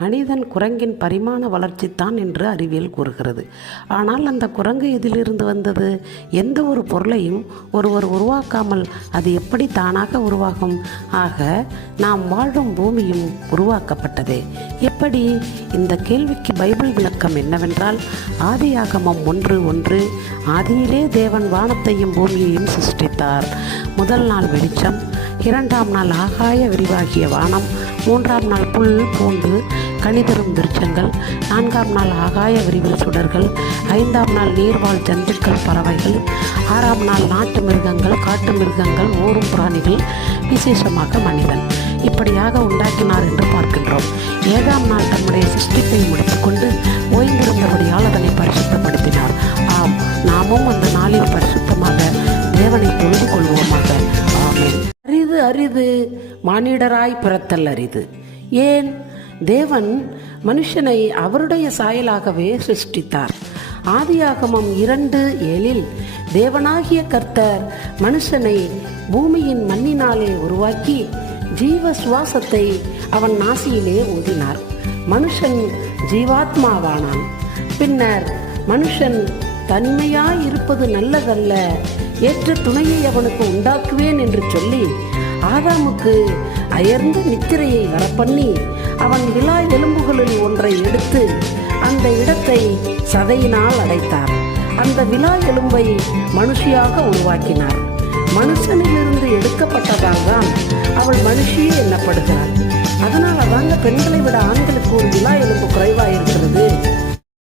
மனிதன் குரங்கின் பரிமாண வளர்ச்சித்தான் என்று அறிவியல் கூறுகிறது. ஆனால் அந்த குரங்கு எதிலிருந்து வந்தது? எந்த ஒரு பொருளையும் ஒருவர் உருவாக்காமல் அது எப்படி தானாக உருவாகும்? ஆக நாம் வாழும் பூமியும் உருவாக்கப்பட்டதே. எப்படி? இந்த கேள்விக்கு பைபிள் விளக்கம் என்னவென்றால் ஆதியாகமம் ஒன்று ஒன்று ஆதியிலே தேவன் வானத்தையும் பூமியையும் சிருஷ்டித்தார். முதல் நாள் வெளிச்சம் இரண்டாம் நாள் ஆகாய விரிவாகிய வானம் மூன்றாம் நாள் புல் பூண்டு கனிதரும் விருட்சங்கள் நான்காம் நாள் ஆகாய விரிவில் சுடர்கள் ஐந்தாம் நாள் நீர்வாழ் ஜந்துக்கள் பறவைகள் ஆறாம் நாள் நாட்டு மிருகங்கள் காட்டு மிருகங்கள் ஊரும் பிராணிகள் விசேஷமாக மனிதன். இப்படியாக உண்டாக்கினார் என்று பார்க்கின்றோம். ஏழாம் நாள் தம்முடைய சிருஷ்டிப்பை முடித்துக்கொண்டு ஓய்ந்திருந்தபடியால் அதனை பரிசுத்தப்படுத்தினார். ஆம் நாமும் அந்த நாளில் பரிசுத்தமாக தேவனை தொழுது கொள்வோமாக. ஆமேன். அரிது அரிது மானிடராய் பிறத்தல் அரிது. ஏன்? தேவன் மனுஷனை அவருடைய சாயலாகவே சிருஷ்டித்தார். ஆதியாகமம் இரண்டு ஏழில் தேவனாகிய கர்த்தர் மனுஷனை பூமியின் மண்ணினாலே உருவாக்கி ஜீவ சுவாசத்தை அவன் நாசியிலே ஊதினார். மனுஷன் ஜீவாத்மாவானான். பின்னர் மனுஷன் தனிமையாய் இருப்பது நல்லதல்ல ஏற்ற துணையை அவனுக்கு உண்டாக்குவேன் என்று சொல்லி ஆதாமுக்கு அயர்ந்த நித்திரையை வரப்பண்ணி அவன் விழா எலும்புகளில் ஒன்றை எடுத்து அந்த இடத்தை சதையினால் அடைத்தார் அந்த விழா எலும்பை மனுஷியாக உருவாக்கினார் மனுஷனிலிருந்து எடுக்கப்பட்டதால் தான் அவள் மனுஷியே எண்ணப்படுகிறாள் அதனால தாங்க பெண்களை விட ஆண்களுக்கு ஒரு விழா எலும்பு குறைவாக இருக்கிறது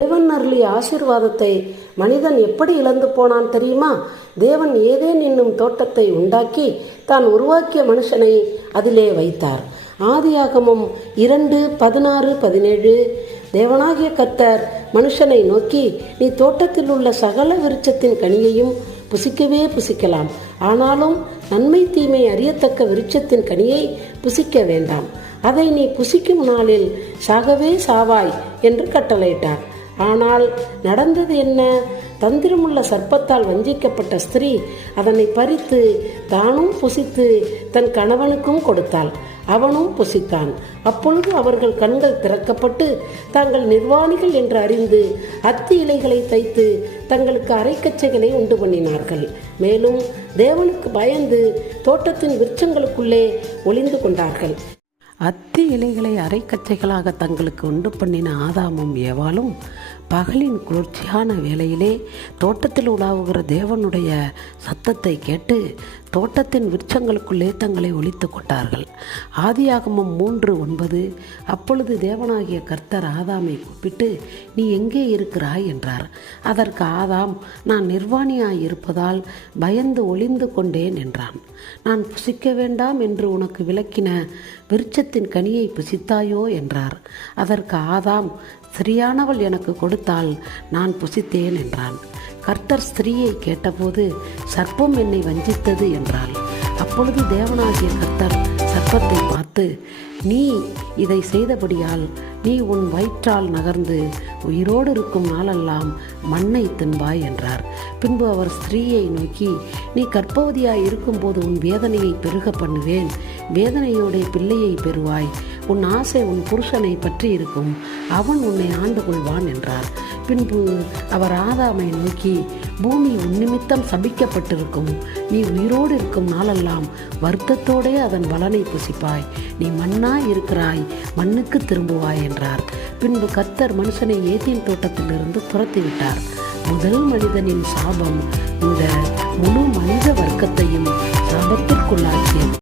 தேவன் அருளி ஆசிர்வாதத்தை மனிதன் எப்படி இழந்து போனான் தெரியுமா? தேவன் ஏதேன் என்னும் தோட்டத்தை உண்டாக்கி தான் உருவாக்கிய மனுஷனை அதிலே வைத்தார். ஆதியாகமும் இரண்டு பதினாறு பதினேழு. தேவனாகிய கர்த்தர் மனுஷனை நோக்கி நீ தோட்டத்தில் உள்ள சகல விருட்சத்தின் கனியையும் புசிக்கவே புசிக்கலாம். ஆனாலும் நன்மை தீமை அறியத்தக்க விருட்சத்தின் கனியை புசிக்க வேண்டாம். அதை நீ புசிக்கும் நாளில் சாகவே சாவாய் என்று கட்டளையிட்டார். ஆனால் நடந்தது என்ன? தந்திரமுள்ள சர்ப்பத்தால் வஞ்சிக்கப்பட்ட ஸ்திரீ அதனை பறித்து தானும் புசித்து தன் கணவனுக்கும் கொடுத்தாள். அவனும் புசித்தான். அப்பொழுது அவர்கள் கண்கள் திறக்கப்பட்டு தாங்கள் நிர்வாணிகள் என்று அறிந்து அத்தி இலைகளை தைத்து தங்களுக்கு அரைக்கச்சைகளை உண்டு பண்ணினார்கள். மேலும் தேவனுக்கு பயந்து தோட்டத்தின் விருட்சங்களுக்குள்ளே ஒளிந்து கொண்டார்கள். அத்தி இலைகளை அரைக்கச்சைகளாக தங்களுக்கு உண்டு பண்ணின ஆதாமும் ஏவாலும் பகலின் குளிர்ச்சியான வேளையிலே தோட்டத்தில் உலாவுகிற தேவனுடைய சத்தத்தை கேட்டு தோட்டத்தின் விருட்சங்களுக்குள்ளே தங்களை ஒழித்து கொண்டார்கள். ஆதியாகமம் மூன்று ஒன்பது அப்பொழுது தேவனாகிய கர்த்தர் ஆதாமை கூப்பிட்டு நீ எங்கே இருக்கிறாய்? என்றார். அதற்கு ஆதாம் நான் நிர்வாணியாய் இருப்பதால் பயந்து ஒளிந்து கொண்டேன் என்றான். நான் புசிக்க வேண்டாம் என்று உனக்கு விளக்கின விருட்சத்தின் கனியை புசித்தாயோ? என்றார். அதற்கு ஆதாம் சரியானவள் எனக்கு கொடு கொடுத்தால் நான் புசித்தேன் என்றான். கர்த்தர் ஸ்திரீயை கேட்டபோது சர்ப்பம் என்னை வஞ்சித்தது என்றாள். அப்பொழுது தேவனாகிய கர்த்தர் சர்ப்பத்தை பார்த்து நீ இதை செய்தபடியால் நீ உன் வயிற்றால் நகர்ந்து உயிரோடு இருக்கும் நாளெல்லாம் மண்ணை தின்பாய் என்றார். பின்பு அவர் ஸ்திரீயை நோக்கி நீ கர்ப்பவதியாய் இருக்கும்போது உன் வேதனையை பெருக பண்ணுவேன். வேதனையுடைய பிள்ளையை பெறுவாய். உன் ஆசை உன் புருஷனை பற்றி இருக்கும். அவன் உன்னை ஆண்டு கொள்வான் பின்பு அவர் ஆதாமை நோக்கி பூமி உன்னிமித்தம் சபிக்கப்பட்டிருக்கும். நீ உயிரோடு இருக்கும் நாளெல்லாம் வருத்தத்தோடே அதன் பலனை புசிப்பாய். நீ மண்ணாய் இருக்கிறாய் மண்ணுக்கு திரும்புவாய் என்றார். பின்பு கத்தர் மனுஷனை ஏத்தின் தோட்டத்திலிருந்து துரத்திவிட்டார். முதல் மனிதனின் சாபம் இந்த முழு மனித வர்க்கத்தையும் சாபத்திற்குள்ளாக்கியது.